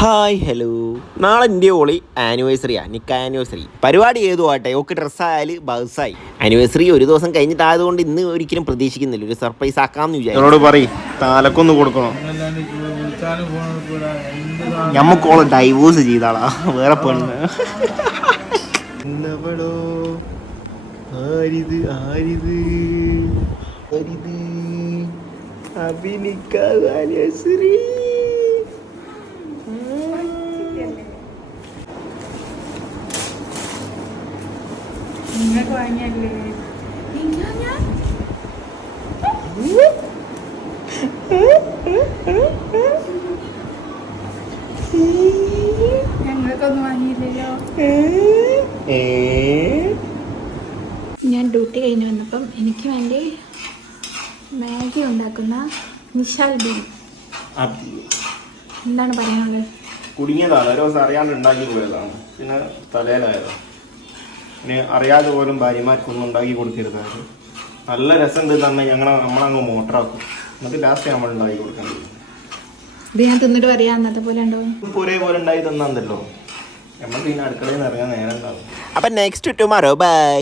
Hi hello, നാളെ എൻ്റെ ഓളി ആനിവേഴ്സറിയാണ്, നിക്ക ആനിവേഴ്സറി. പരിപാടി ഏതു ആട്ടെ, ഒക്കെ ഡ്രസ്സായാൽ ബസ്സായി. ആനിവേഴ്സറി ഒരു ദിവസം കഴിഞ്ഞിട്ടായതുകൊണ്ട് ഇന്ന് ഒരിക്കലും പ്രതീക്ഷിക്കുന്നില്ല, ഒരു സർപ്രൈസ് ആക്കാമെന്ന് വിചാരിച്ചു. പറയും താലക്കൊന്ന് കൊടുക്കണോ? ഞമ്മക്കോളെ ഡൈവോഴ്സ് ചെയ്താളാ, വേറെ പെണ്ണ്. ആനിവേഴ്സറി നിങ്ങൾക്ക് വാങ്ങിയല്ലേ ഞങ്ങൾക്കൊന്നും വാങ്ങിയില്ലല്ലോ. ഞാൻ ഡ്യൂട്ടി കഴിഞ്ഞ് വന്നപ്പം എനിക്ക് വേണ്ടി മാഗി ഉണ്ടാക്കുന്ന നിശാൽ ബി എന്താണ് പറയാനുള്ളത്? കുടുങ്ങിയതാണ്, ഒരു ദിവസം അറിയാണ്ട് ഉണ്ടാക്കി പോയതാണ്, പിന്നെ തലയിലായത്. പിന്നെ അറിയാതെ പോലും ഭാര്യമാർക്കൊന്നും ഉണ്ടാക്കി കൊടുക്കരുതായിരുന്നു. നല്ല രസമുണ്ട് തന്നെ നമ്മളങ്ങ് മോട്ടറാക്കും, എന്നിട്ട് ലാസ്റ്റ് നമ്മൾ ഉണ്ടാക്കി കൊടുക്കേണ്ടത്. ഇത് ഞാൻ തിന്നിട്ട് പറയാം, അന്നത്തെ പോലെ ഉണ്ടോ? ഒരേപോലെ ഉണ്ടാക്കി തന്നല്ലോ, നമ്മൾ പിന്നെ അടുക്കളയിൽ നിന്ന് ഇറങ്ങാൻ നേരം ഉണ്ടാവും. അപ്പം നെക്സ്റ്റ് ടുമാറോ ബൈ.